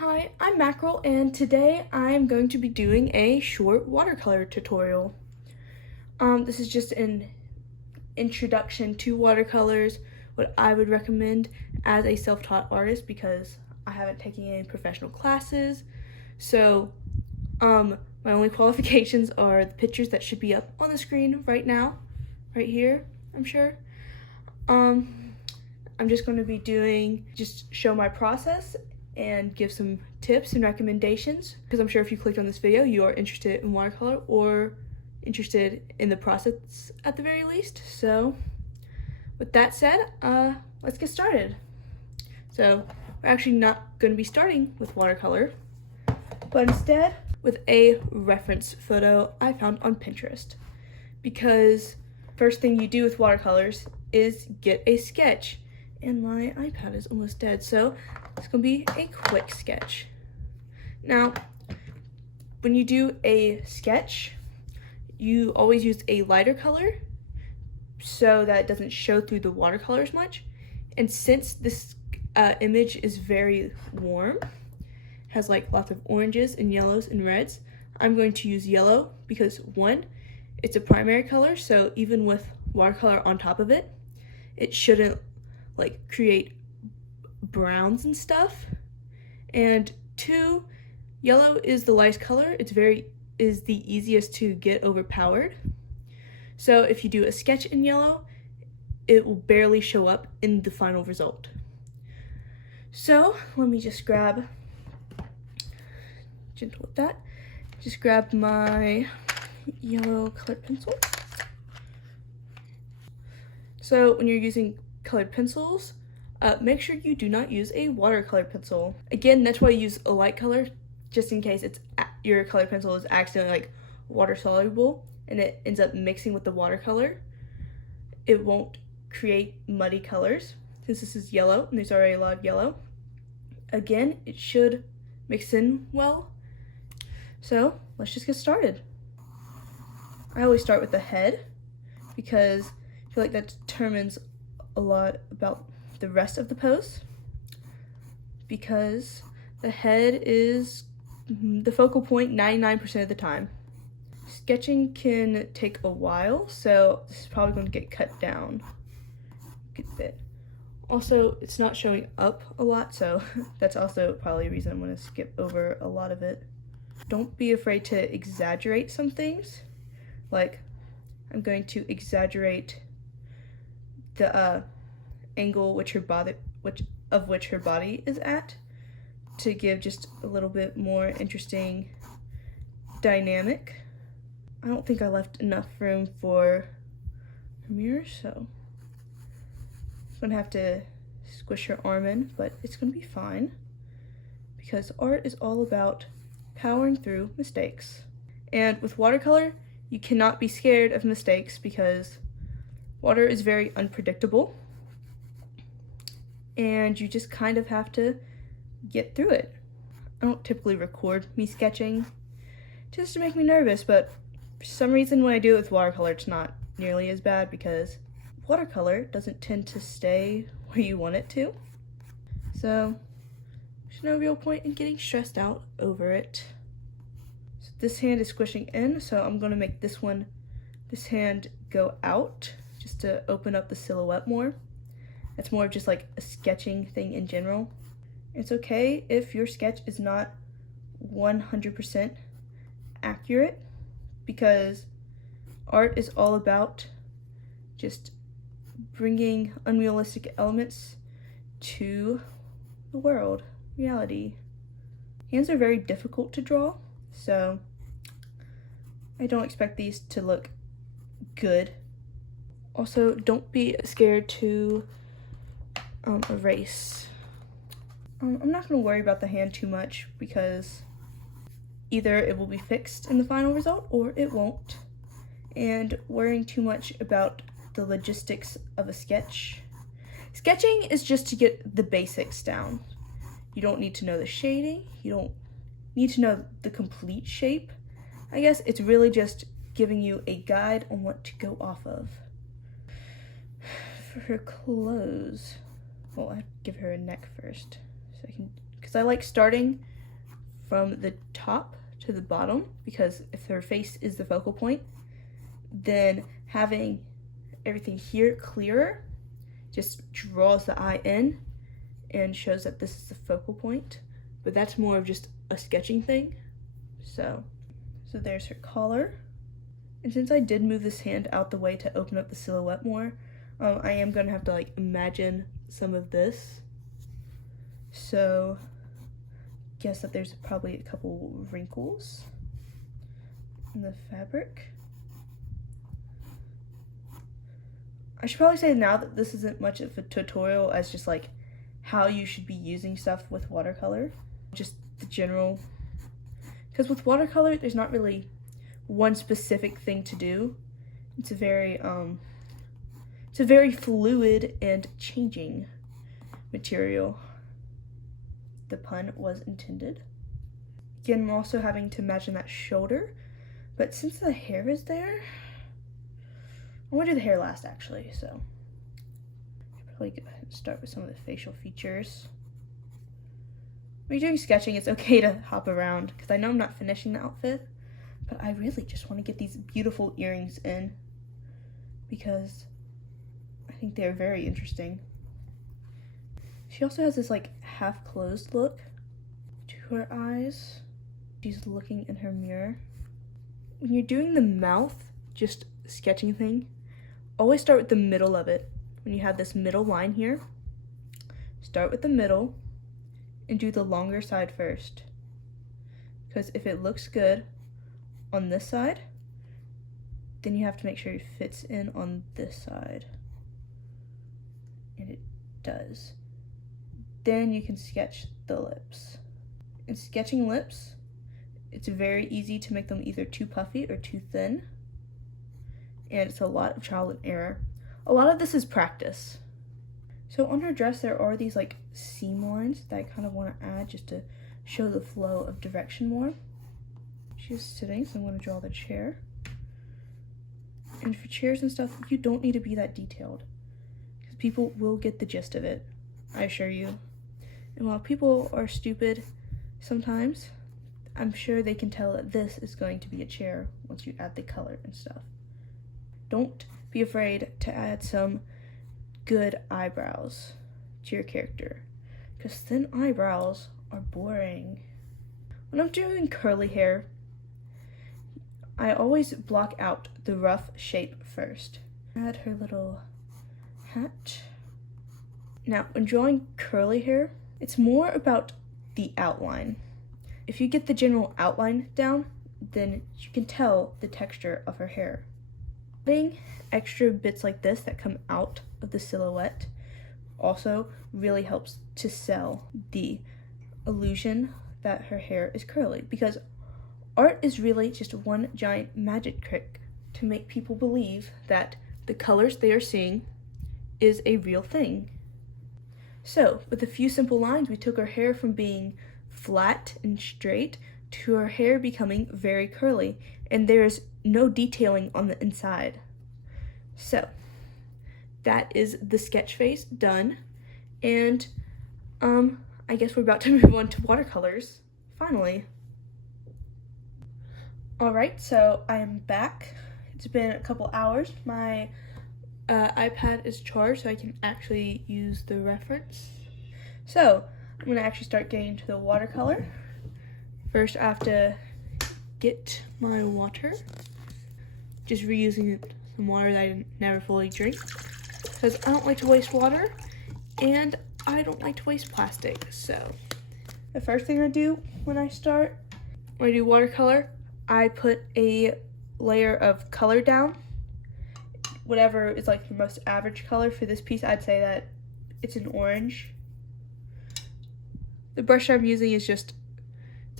Hi, I'm Mackerel, and today I'm going to be doing a short watercolor tutorial. This is just an introduction to watercolors, what I would recommend as a self-taught artist because I haven't taken any professional classes. So, my only qualifications are the pictures that should be up on the screen right now, right here, I'm sure. I'm just going to be show my process and give some tips and recommendations because I'm sure if you clicked on this video you are interested in watercolor or interested in the process at the very least. So with that said, let's get started. So we're actually not going to be starting with watercolor, but instead with a reference photo I found on Pinterest, because first thing you do with watercolors is get a sketch, and my iPad is almost dead, so it's gonna be a quick sketch. Now, when you do a sketch, you always use a lighter color so that it doesn't show through the watercolor as much. And since this image is very warm, has like lots of oranges and yellows and reds, I'm going to use yellow because one, it's a primary color, so even with watercolor on top of it, it shouldn't like create browns and stuff. And two, yellow is the lightest color. Is the easiest to get overpowered. So if you do a sketch in yellow, it will barely show up in the final result. So let me just grab, gentle with that, just grab my yellow colored pencil. So when you're using colored pencils, make sure you do not use a watercolor pencil. Again, that's why I use a light color, just in case your colored pencil is accidentally like water soluble and it ends up mixing with the watercolor. It won't create muddy colors since this is yellow and there's already a lot of yellow. Again, it should mix in well. So let's just get started. I always start with the head because I feel like that determines a lot about the rest of the pose, because the head is the focal point 99% of the time. Sketching can take a while, so this is probably going to get cut down a good bit. Also, it's not showing up a lot, so that's also probably a reason I'm going to skip over a lot of it. Don't be afraid to exaggerate some things. Like, I'm going to exaggerate the angle which her body is at to give just a little bit more interesting dynamic. I don't think I left enough room for her mirror, so I'm gonna have to squish her arm in, but it's gonna be fine because art is all about powering through mistakes. And with watercolor, you cannot be scared of mistakes because water is very unpredictable and you just kind of have to get through it. I don't typically record me sketching just to make me nervous, but for some reason when I do it with watercolor, it's not nearly as bad because watercolor doesn't tend to stay where you want it to. So there's no real point in getting stressed out over it. So this hand is squishing in, so I'm gonna make this hand go out just to open up the silhouette more. It's more of just like a sketching thing in general. It's okay if your sketch is not 100% accurate, because art is all about just bringing unrealistic elements to the world, reality. Hands are very difficult to draw, so I don't expect these to look good. Also, don't be scared to erase. I'm not going to worry about the hand too much because either it will be fixed in the final result or it won't. And worrying too much about the logistics of a sketch. Sketching is just to get the basics down. You don't need to know the shading. You don't need to know the complete shape. I guess it's really just giving you a guide on what to go off of. For her clothes, well, I have to give her a neck first, so I can, because I like starting from the top to the bottom, because if her face is the focal point, then having everything here clearer just draws the eye in and shows that this is the focal point. But that's more of just a sketching thing. So there's her collar. And since I did move this hand out the way to open up the silhouette more, I am gonna have to like imagine some of this. So guess that there's probably a couple wrinkles in the fabric. I should probably say now that this isn't much of a tutorial as just like how you should be using stuff with watercolor. Just the general, because with watercolor there's not really one specific thing to do. It's a very fluid and changing material. The pun was intended. Again, I'm also having to imagine that shoulder, but since the hair is there, I want to do the hair last actually, so I'll probably go ahead and start with some of the facial features. When you're doing sketching, it's okay to hop around, because I know I'm not finishing the outfit, but I really just want to get these beautiful earrings in, because I think they're very interesting. She also has this like half closed look to her eyes. She's looking in her mirror. When you're doing the mouth, just sketching thing, always start with the middle of it. When you have this middle line here, start with the middle and do the longer side first. Because if it looks good on this side, then you have to make sure it fits in on this side. And it does. Then you can sketch the lips. In sketching lips, it's very easy to make them either too puffy or too thin. And it's a lot of trial and error. A lot of this is practice. So on her dress, there are these like seam lines that I kind of want to add just to show the flow of direction more. She's sitting, so I'm going to draw the chair. And for chairs and stuff, you don't need to be that detailed, because people will get the gist of it, I assure you. And while people are stupid sometimes, I'm sure they can tell that this is going to be a chair once you add the color and stuff. Don't be afraid to add some good eyebrows to your character, because thin eyebrows are boring. When I'm doing curly hair, I always block out the rough shape first. Add her little hat. Now, when drawing curly hair, it's more about the outline. If you get the general outline down, then you can tell the texture of her hair. Adding extra bits like this that come out of the silhouette also really helps to sell the illusion that her hair is curly, because art is really just one giant magic trick to make people believe that the colors they are seeing is a real thing. So, with a few simple lines, we took her hair from being flat and straight to her hair becoming very curly, and there's no detailing on the inside. So, that is the sketch face done, and I guess we're about to move on to watercolors, finally. Alright, so I am back. It's been a couple hours. My iPad is charged, so I can actually use the reference. So, I'm going to actually start getting to the watercolor. First, I have to get my water. Just reusing some water that I never fully drink, because I don't like to waste water, and I don't like to waste plastic. So, the first thing I do when I do watercolor, I put a layer of color down. Whatever is like the most average color for this piece, I'd say that it's an orange. The brush I'm using is it's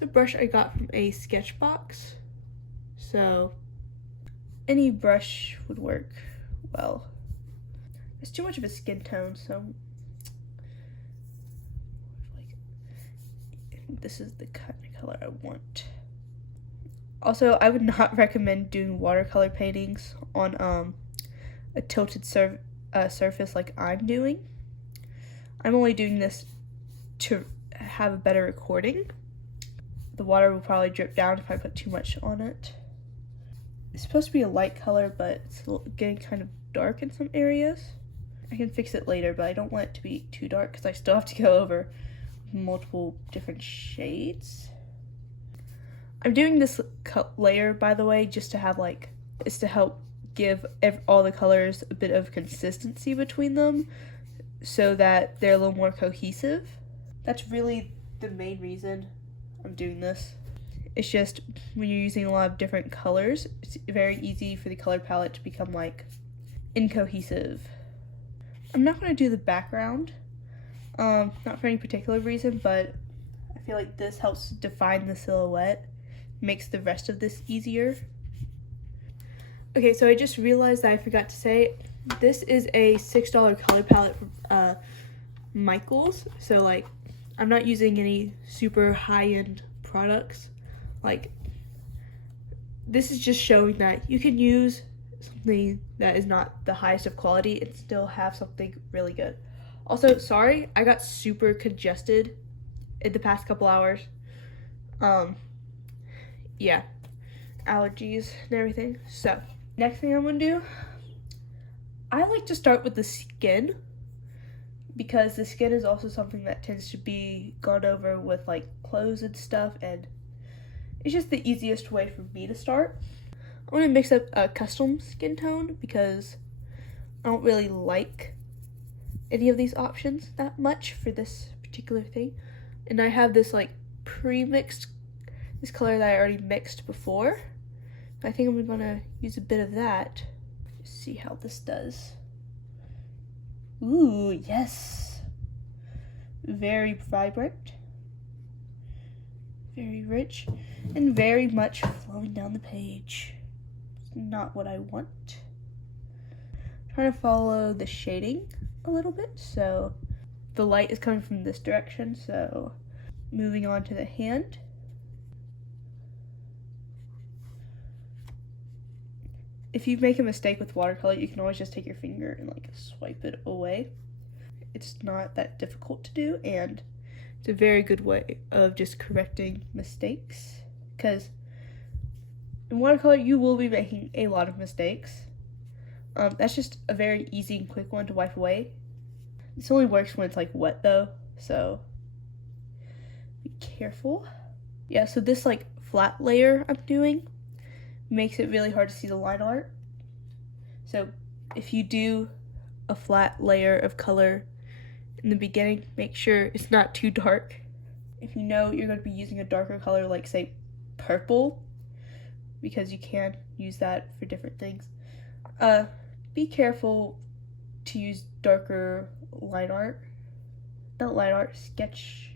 a brush I got from a sketch box. So any brush would work well. It's too much of a skin tone, so I think this is the kind of color I want. Also, I would not recommend doing watercolor paintings on a tilted surface like I'm doing. I'm only doing this to have a better recording. The water will probably drip down if I put too much on it. It's supposed to be a light color, but it's getting kind of dark in some areas. I can fix it later, but I don't want it to be too dark because I still have to go over multiple different shades. I'm doing this layer, by the way, just to have it's to help give all the colors a bit of consistency between them so that they're a little more cohesive. That's really the main reason I'm doing this. It's just when you're using a lot of different colors, it's very easy for the color palette to become incohesive. I'm not going to do the background, not for any particular reason, but I feel like this helps define the silhouette, makes the rest of this easier. Okay, so I just realized that I forgot to say, this is a $6 color palette from Michaels, so I'm not using any super high-end products. This is just showing that you can use something that is not the highest of quality and still have something really good. Also, sorry, I got super congested in the past couple hours. Yeah, allergies and everything. So, next thing I'm gonna do, I like to start with the skin, because the skin is also something that tends to be gone over with clothes and stuff, and it's just the easiest way for me to start. I want to mix up a custom skin tone because I don't really like any of these options that much for this particular thing. And I have this pre-mixed, this color that I already mixed before. I think I'm gonna use a bit of that. Just see how this does. Ooh, yes. Very vibrant. Very rich. And very much flowing down the page. It's not what I want. I'm trying to follow the shading a little bit. So the light is coming from this direction. So moving on to the hand. If you make a mistake with watercolor, you can always just take your finger and swipe it away. It's not that difficult to do, and it's a very good way of just correcting mistakes, because in watercolor you will be making a lot of mistakes. That's just a very easy and quick one to wipe away. This only works when it's wet though, so be careful. Yeah, so this flat layer I'm doing makes it really hard to see the line art. So if you do a flat layer of color in the beginning, make sure it's not too dark. If you know you're going to be using a darker color, say purple, because you can use that for different things, be careful to use darker line art. Not line art, sketch.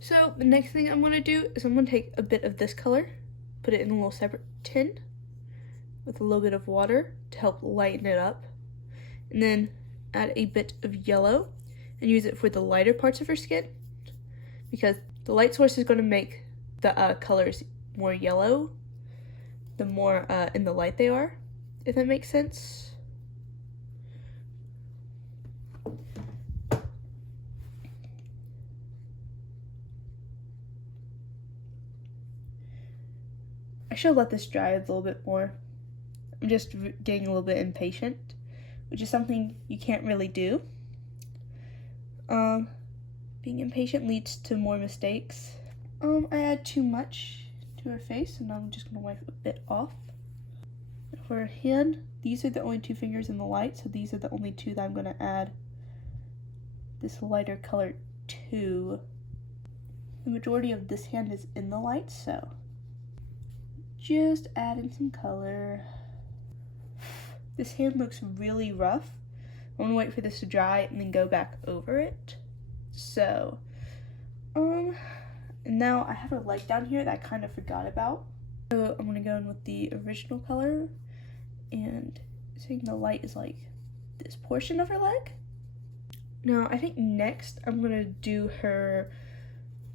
So the next thing I'm going to do is I'm going to take a bit of this color, put it in a little separate tin with a little bit of water to help lighten it up, and then add a bit of yellow and use it for the lighter parts of her skin, because the light source is going to make the colors more yellow the more in the light they are, if that makes sense. I should let this dry a little bit more. I'm just getting a little bit impatient, which is something you can't really do. Being impatient leads to more mistakes. I add too much to her face, and I'm just gonna wipe a bit off. For her hand, these are the only two fingers in the light, so these are the only two that I'm gonna add this lighter color to. The majority of this hand is in the light, so just adding some color. This hand looks really rough. I'm gonna wait for this to dry and then go back over it. So, now I have a leg down here that I kind of forgot about. So I'm gonna go in with the original color, and saying the light is this portion of her leg. Now I think next I'm gonna do her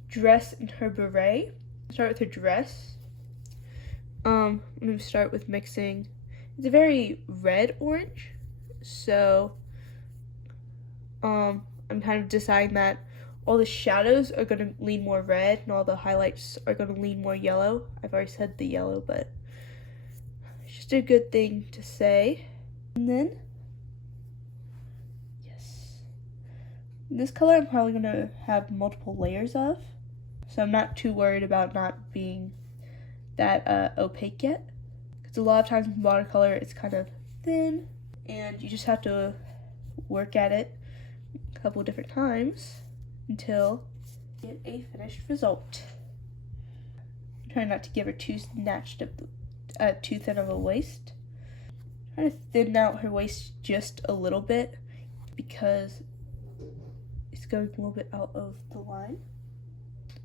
dress and her beret. Start with her dress. I'm gonna start with mixing. It's a very red orange, so I'm kind of deciding that all the shadows are going to lean more red and all the highlights are going to lean more yellow. I've already said the yellow, but it's just a good thing to say. And then, yes, this color I'm probably going to have multiple layers of, so I'm not too worried about not being that opaque yet. Because a lot of times with watercolor, it's kind of thin, and you just have to work at it a couple of different times until you get a finished result. Try not to give her too snatched up, too thin of a waist. Try to thin out her waist just a little bit because it's going a little bit out of the line.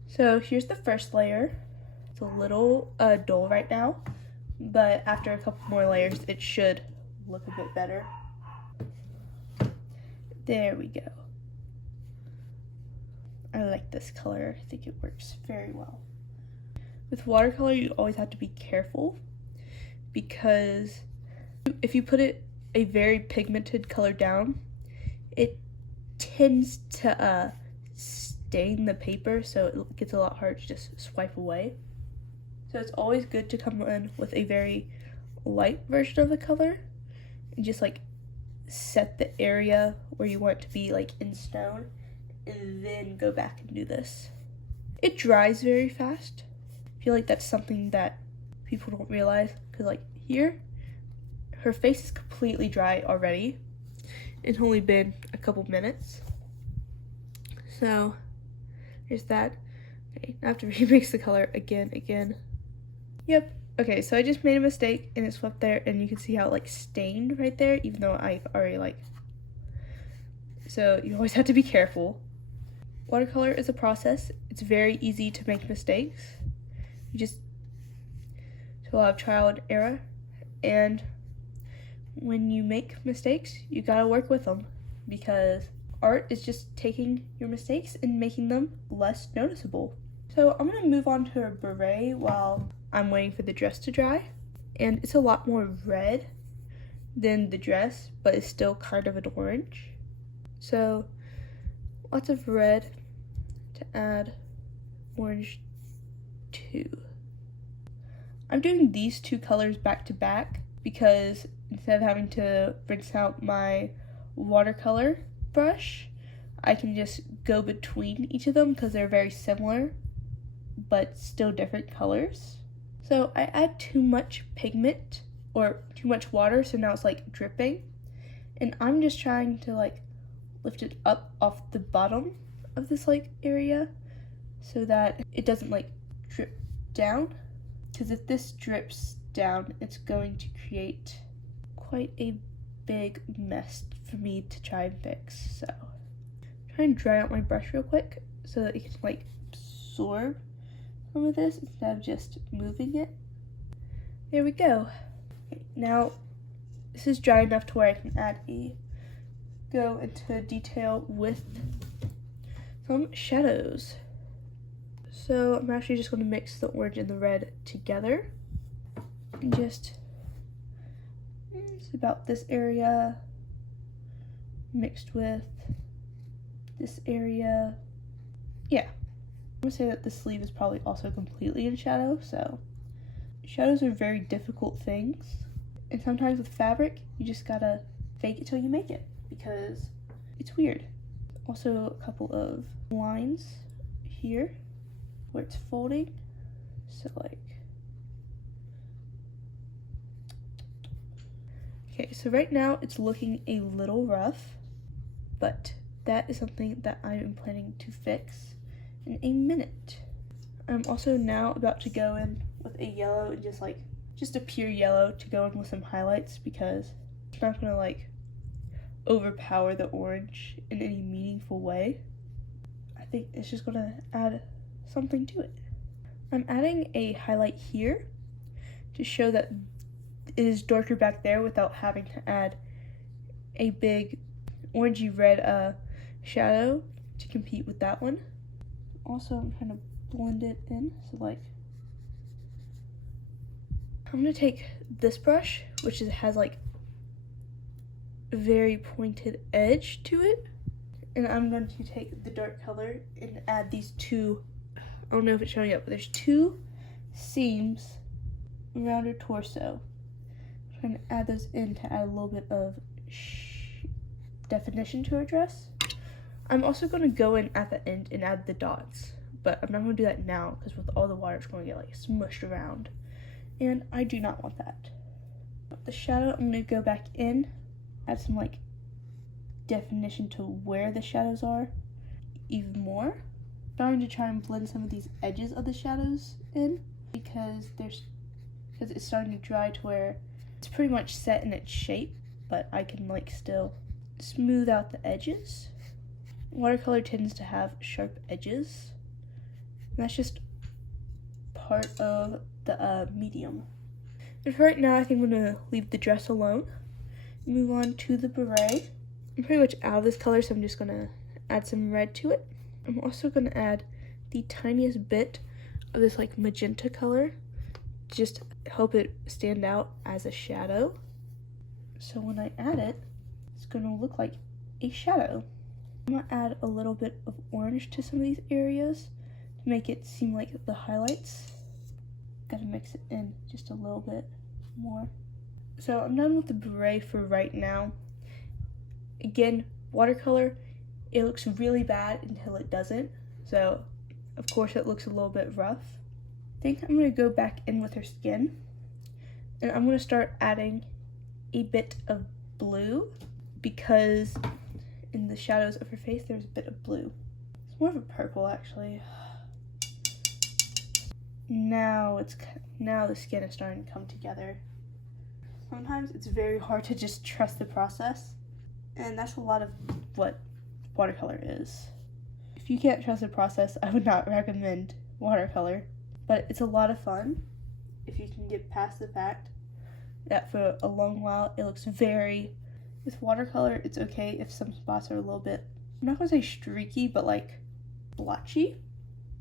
So here's the first layer. It's a little dull right now, but after a couple more layers, it should look a bit better. There we go. I like this color. I think it works very well. With watercolor, you always have to be careful because if you put a very pigmented color down, it tends to stain the paper, so it gets a lot harder to just swipe away. So it's always good to come in with a very light version of the color and just like set the area where you want it to be like in stone, and then go back and do this. It dries very fast. I feel like that's something that people don't realize, because like here, her face is completely dry already. It's only been a couple minutes. So there's that. Okay, now I have to remix the color again. Yep. Okay, so I just made a mistake and it swept there, and you can see how it like stained right there, even though I've already like. So you always have to be careful. Watercolor is a process. It's very easy to make mistakes. You just do a lot of trial and error, and when you make mistakes, you gotta work with them, because art is just taking your mistakes and making them less noticeable. So I'm gonna move on to a beret while I'm waiting for the dress to dry, and it's a lot more red than the dress, but it's still kind of an orange. So lots of red to add orange to. I'm doing these two colors back to back because instead of having to rinse out my watercolor brush, I can just go between each of them because they're very similar but still different colors. So I add too much pigment or too much water, so now it's like dripping, and I'm just trying to like lift it up off the bottom of this like area so that it doesn't like drip down, because if this drips down, it's going to create quite a big mess for me to try and fix. So try and dry out my brush real quick so that it can like absorb some of this instead of just moving it. There we go. Okay, now this is dry enough to where I can go into detail with some shadows. So I'm actually just going to mix the orange and the red together and just it's about this area mixed with this area. Yeah, I'm gonna say that the sleeve is probably also completely in shadow, so shadows are very difficult things, and sometimes with fabric you just gotta fake it till you make it because it's weird. Also a couple of lines here where it's folding, so like okay, so right now it's looking a little rough, but that is something that I am planning to fix in a minute. I'm also now about to go in with a yellow and just a pure yellow to go in with some highlights, because it's not gonna like overpower the orange in any meaningful way. I think it's just gonna add something to it. I'm adding a highlight here to show that it is darker back there without having to add a big orangey red shadow to compete with that one. Also, I'm trying to blend it in, so like I'm gonna take this brush, which has like a very pointed edge to it, And I'm going to take the dark color and add these two, I don't know if it's showing up, but there's two seams around her torso. I'm trying to add those in to add a little bit of definition to her dress. I'm also going to go in at the end and add the dots, but I'm not going to do that now because with all the water it's going to get like smushed around, and I do not want that. The shadow, I'm going to go back in, add some like definition to where the shadows are even more. I'm going to try and blend some of these edges of the shadows in because it's starting to dry to where it's pretty much set in its shape, but I can like still smooth out the edges. Watercolor tends to have sharp edges, and that's just part of the medium. And for right now, I think I'm going to leave the dress alone. Move on to the beret. I'm pretty much out of this color, so I'm just going to add some red to it. I'm also going to add the tiniest bit of this like magenta color, just help it stand out as a shadow. So when I add it, it's going to look like a shadow. I'm going to add a little bit of orange to some of these areas to make it seem like the highlights. Gotta mix it in just a little bit more. So I'm done with the beret for right now. Again, watercolor, it looks really bad until it doesn't. So of course it looks a little bit rough. I think I'm going to go back in with her skin, and I'm going to start adding a bit of blue because in the shadows of her face there's a bit of blue. It's more of a purple actually. Now the skin is starting to come together. Sometimes it's very hard to just trust the process, and that's a lot of what watercolor is. If you can't trust the process, I would not recommend watercolor, but it's a lot of fun if you can get past the fact that for a long while it looks with watercolor, it's okay if some spots are a little bit, I'm not going to say streaky, but like blotchy,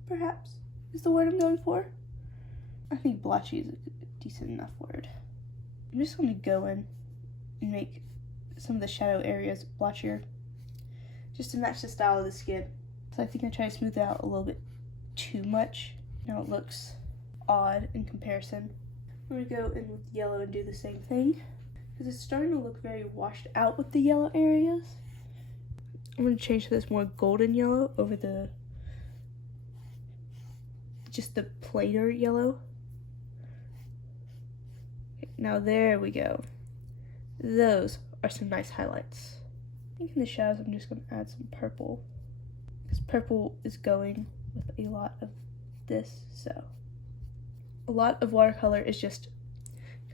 perhaps, is the word I'm going for. I think blotchy is a decent enough word. I'm just going to go in and make some of the shadow areas blotchier, just to match the style of the skin. So I think I try to smooth it out a little bit too much. Now it looks odd in comparison. I'm going to go in with yellow and do the same thing, because it's starting to look very washed out with the yellow areas. I'm going to change to this more golden yellow over just the plainer yellow. Now there we go. Those are some nice highlights. I think in the shadows I'm just going to add some purple, because purple is going with a lot of this. So a lot of watercolor is just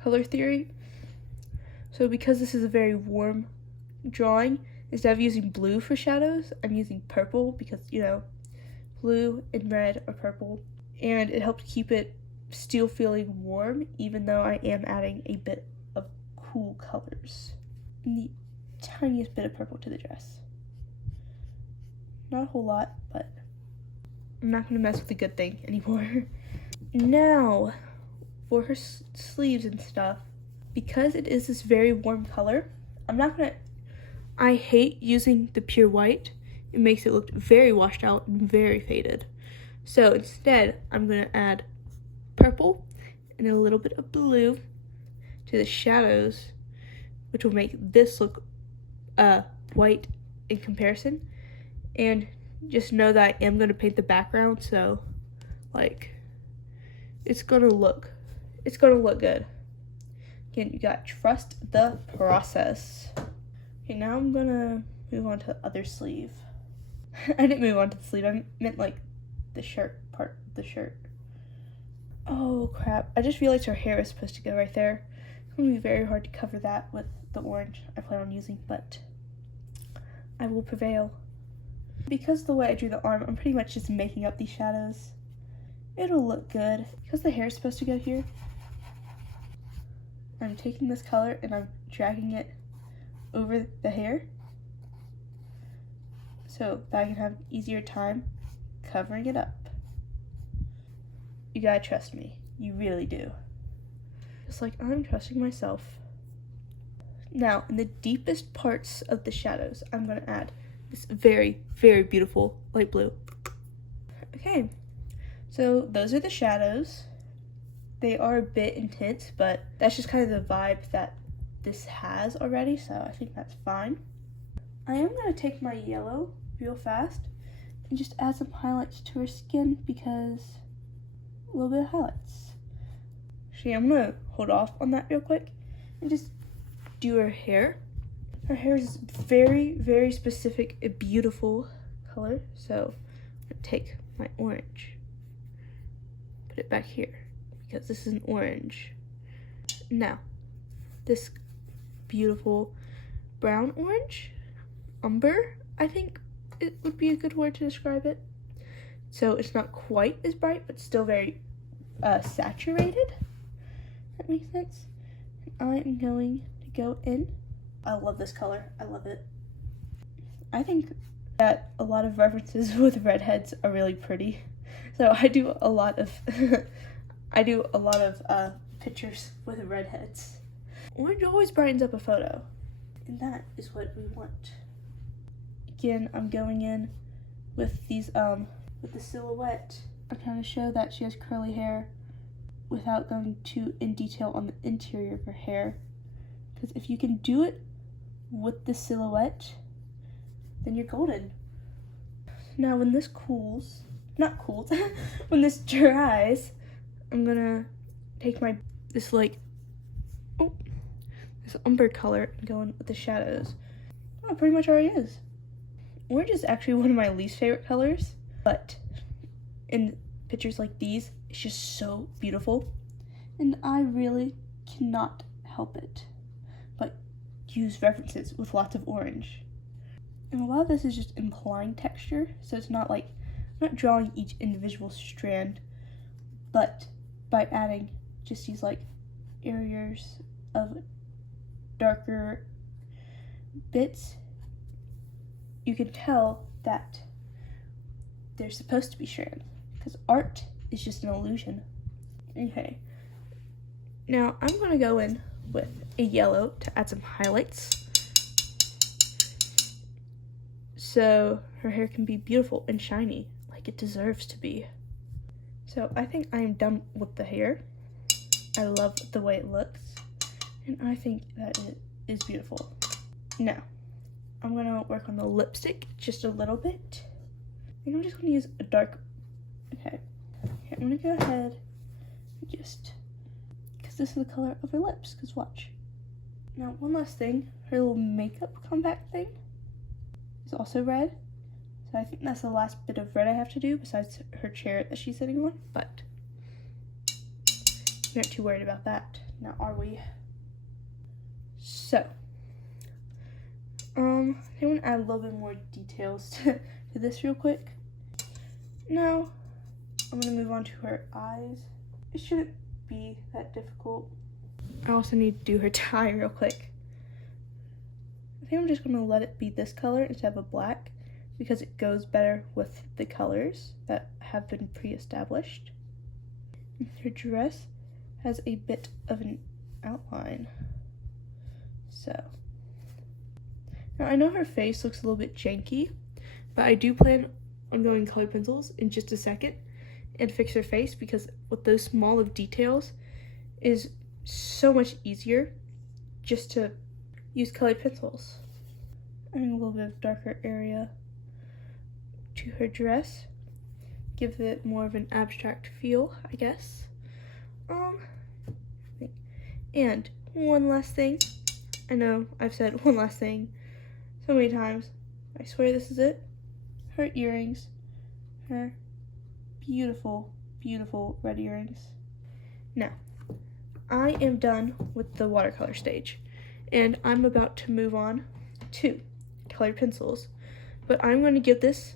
color theory. So because this is a very warm drawing, instead of using blue for shadows, I'm using purple because, you know, blue and red are purple, and it helps keep it still feeling warm even though I am adding a bit of cool colors and the tiniest bit of purple to the dress. Not a whole lot, but I'm not going to mess with the good thing anymore. Now for her sleeves and stuff, because it is this very warm color, I hate using the pure white. It makes it look very washed out and very faded. So instead, I'm going to add purple and a little bit of blue to the shadows, which will make this look white in comparison. And just know that I am going to paint the background, so like it's going to look good. Again, you got to trust the process. Okay, now I'm going to move on to the other sleeve. I didn't move on to the sleeve, I meant like the shirt part of the shirt. Oh crap, I just realized her hair is supposed to go right there. It's going to be very hard to cover that with the orange I plan on using, but I will prevail. Because the way I drew the arm, I'm pretty much just making up these shadows. It'll look good. Because the hair is supposed to go here, I'm taking this color and I'm dragging it over the hair so that I can have an easier time covering it up. You gotta trust me. You really do. Just like I'm trusting myself. Now, in the deepest parts of the shadows, I'm gonna add this very, very beautiful light blue. Okay, so those are the shadows. They are a bit intense, but that's just kind of the vibe that this has already, so I think that's fine. I am going to take my yellow real fast and just add some highlights to her skin because a little bit of highlights. Actually, I'm going to hold off on that real quick and just do her hair. Her hair is very, very specific, a beautiful color, so I'm going to take my orange, put it back here because this is an orange. Now, this beautiful brown orange, umber, I think it would be a good word to describe it. So it's not quite as bright, but still very saturated. That makes sense. And I am going to go in. I love this color. I love it. I think that a lot of references with redheads are really pretty. So I do a lot of pictures with redheads. Orange always brightens up a photo, and that is what we want. Again, I'm going in with these with the silhouette. I'm trying to show that she has curly hair without going too in detail on the interior of her hair, because if you can do it with the silhouette, then you're golden. Now when this cools, not cools, when this dries, I'm gonna take this umber color and go in with the shadows. Oh, it pretty much already is. Orange is actually one of my least favorite colors, but in pictures like these, it's just so beautiful. And I really cannot help it but use references with lots of orange. And a lot of this is just implying texture, so it's not like, I'm not drawing each individual strand, but by adding just these like areas of darker bits, you can tell that they're supposed to be strands, because art is just an illusion. Okay, now I'm going to go in with a yellow to add some highlights so her hair can be beautiful and shiny like it deserves to be. So I think I am done with the hair. I love the way it looks, and I think that it is beautiful. Now, I'm gonna work on the lipstick just a little bit. I think I'm just gonna use a dark, okay, I'm gonna go ahead and just, because this is the color of her lips, because watch. Now, one last thing, her little makeup compact thing is also red. So I think that's the last bit of red I have to do besides her chair that she's sitting on, but we aren't too worried about that, now are we? So, I want to add a little bit more details to this real quick. Now, I'm going to move on to her eyes. It shouldn't be that difficult. I also need to do her tie real quick. I think I'm just going to let it be this color instead of a black, because it goes better with the colors that have been pre-established. Her dress has a bit of an outline. So, now I know her face looks a little bit janky, but I do plan on going colored pencils in just a second and fix her face, because with those small of details is so much easier just to use colored pencils. Adding a little bit of darker area to her dress, give it more of an abstract feel, I guess. And one last thing. I know I've said one last thing so many times. I swear this is it. Her earrings. Her beautiful, beautiful red earrings. Now, I am done with the watercolor stage, and I'm about to move on to colored pencils. But I'm going to give this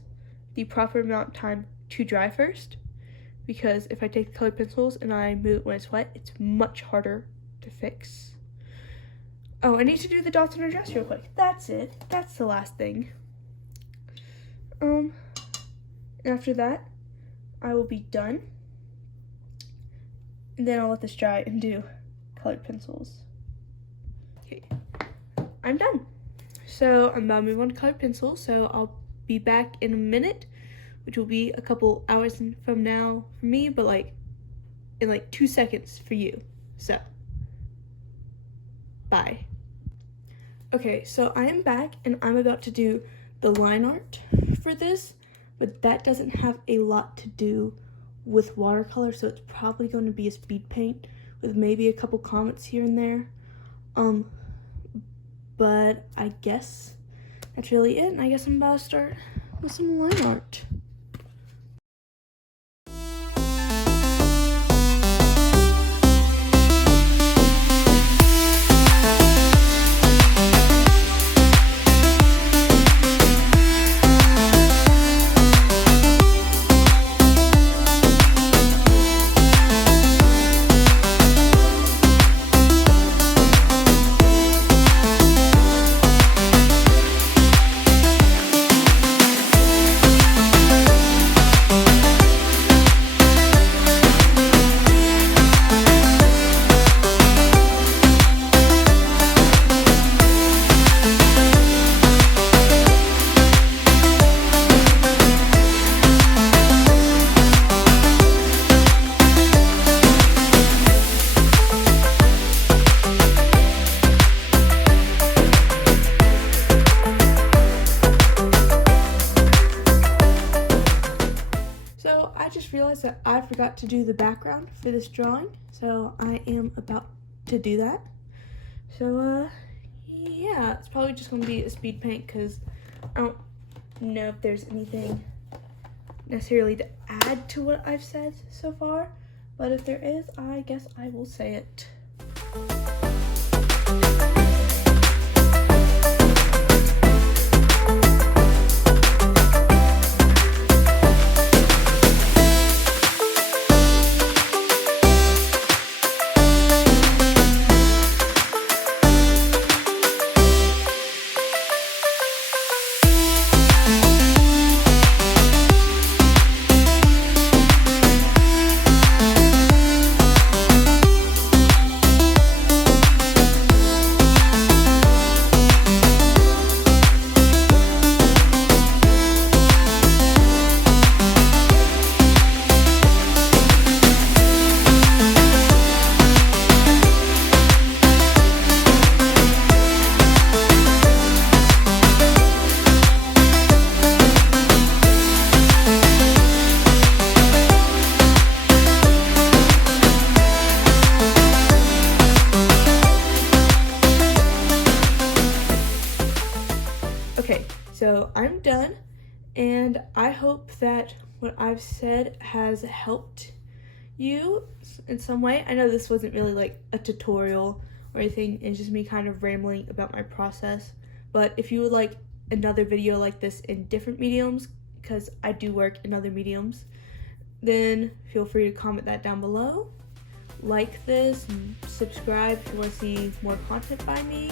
the proper amount of time to dry first, because if I take the colored pencils and I move it when it's wet, it's much harder to fix. Oh, I need to do the dots on her dress real quick. That's it. That's the last thing. After that, I will be done. And then I'll let this dry and do colored pencils. Okay, I'm done. So I'm about to move on to colored pencil, so I'll be back in a minute, which will be a couple hours from now for me, but like in like 2 seconds for you. So, bye. Okay, so I am back and I'm about to do the line art for this, but that doesn't have a lot to do with watercolor, so it's probably going to be a speed paint with maybe a couple comments here and there. But I guess that's really it, and I guess I'm about to start with some line art. So I just realized that I forgot to do the background for this drawing, so I am about to do that. So yeah, it's probably just gonna be a speed paint because I don't know if there's anything necessarily to add to what I've said so far, but if there is, I guess I will say it. Okay, so I'm done, and I hope that what I've said has helped you in some way. I know this wasn't really like a tutorial or anything, it's just me kind of rambling about my process, but if you would like another video like this in different mediums, because I do work in other mediums, then feel free to comment that down below. Like this and subscribe if you want to see more content by me.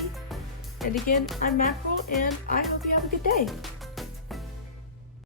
And again, I'm Mackerel, and I hope you have a good day.